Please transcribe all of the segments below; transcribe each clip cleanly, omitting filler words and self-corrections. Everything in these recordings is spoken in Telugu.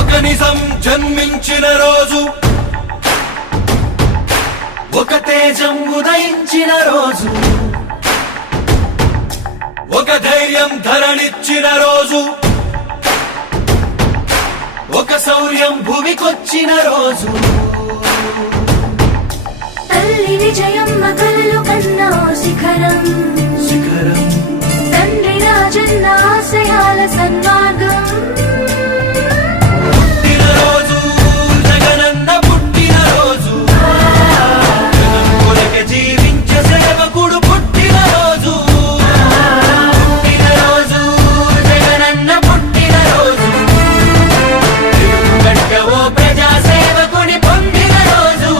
ఒక నిజం జన్మించిన రోజు, ఒక తేజం ఉదయించిన రోజు, ఒక ధైర్యం ధరణిచ్చిన రోజు, ఒక శౌర్యం భూమికొచ్చిన రోజు. తల్లి విజయమ్మ కలలు కన్నా శిఖరం, శిఖరం తండ్రి రాజన్న ఆశయాల సన్మార్గం. పుట్టినరోజు జగనన్న పుట్టినరోజు, జనం కొరకే జీవించే సేవకుడు పుట్టినరోజు. పుట్టినరోజు జగనన్న పుట్టినరోజు, తెలుగుగడ్డ ఓ ప్రజా సేవకుని పొందిన రోజు.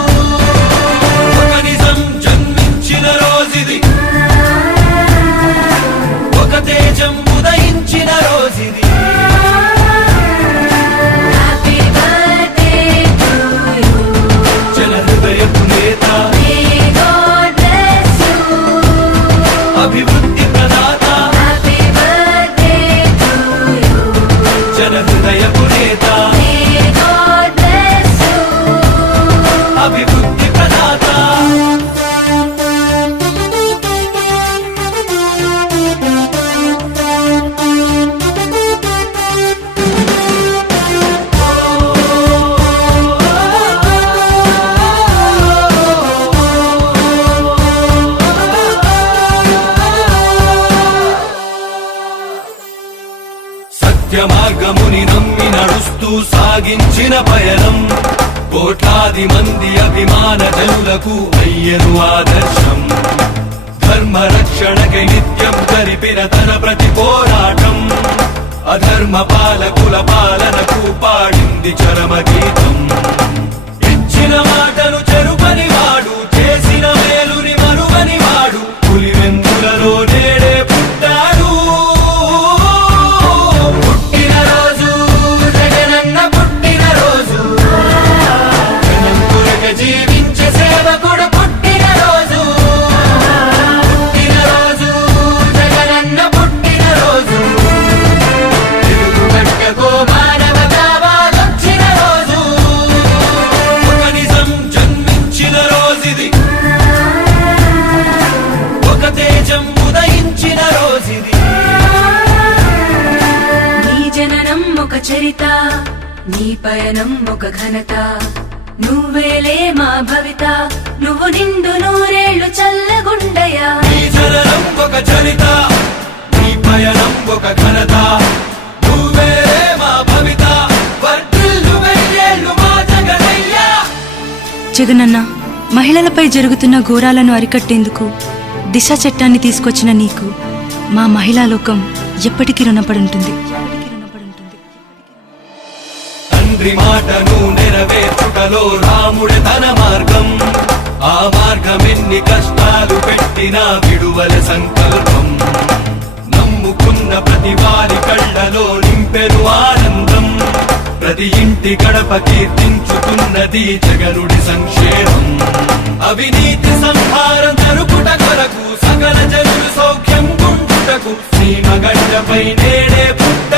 ఒక నిజం జన్మించిన రోజుది, ఒక తేజం ఉదయించిన రోజుది. హ్యాపీ బర్త్డే టు యు, జన హృదయపు నేత, మే గాడ్ బ్లెస్ యు. అభివృద్ధి ప్రదాత, హ్యాపీ బర్త్డే టు యు, జన హృదయపు నేత, మే గాడ్ బ్లెస్ యు. అభివృద్ధి ప్రదాత. సత్య మార్గముని నమ్మి నడుస్తూ సాగించిన పయనం, కోట్లాది మంది అభిమాన జనులకు అయ్యను ఆదర్శం. ధర్మ రక్షణకై నిత్యం జరిపిన తన ప్రతి పోరాటం, అధర్మ పాలకుల పాలనకు పాడింది చరమ గీతం. ఇచ్చిన మాటను చెరుపని వాడు, చేసిన మేలుని మరువని వాడు, పులివెందులలో నేడే పుట్టాడు. పుట్టినరోజు జగనన్న పుట్టినరోజు, జనం కొరకే జీవించే సేవకుడు పుట్టినరోజు. పుట్టినరోజు జగనన్న పుట్టినరోజు, తెలుగుగడ్డకు మానవతావాదొచ్చిన రోజు. ఒక నిజం జన్మించిన రోజుది, ఒక తేజం ఉదయించిన రోజుది. నీ జననం ఒక చరిత, నీ పయనం ఒక ఘనత. నువ్వేలే మా భవిత, నువ్వు నిండు నూరేళ్లు చల్లగుండయా. నీ జననం ఒక చరిత, నీ పయనం ఒక ఘనత. నువ్వే మా భవిత, వర్ధిల్లు వెయ్యేళ్ళు మా జగనయ్యా. జగనన్న, మహిళలపై జరుగుతున్న ఘోరాలను అరికట్టేందుకు దిశ చట్టాన్ని తీసుకొచ్చిన నీకు మా మహిళా లోకం ఎప్పటికీ రుణపడి ఉంటుంది. తండ్రి మాటను నెరవేర్చుటలో రాముడి తన మార్గం, ఆ మార్గం ఎన్ని కష్టాలు పెట్టినా విడువల సంకల్పం. నమ్ముకున్న ప్రతి వారి కళ్ళలో నింపెను ఆనందం, ప్రతి ఇంటి గడప కీర్తించుతున్నది జగనుడి సంక్షేమం. అవినీతి సంహారం జరుపుట కొరకు, సకల జనులు సౌఖ్యం గుంటుటకు, సీమగడ్డపై నేడే పుట్ట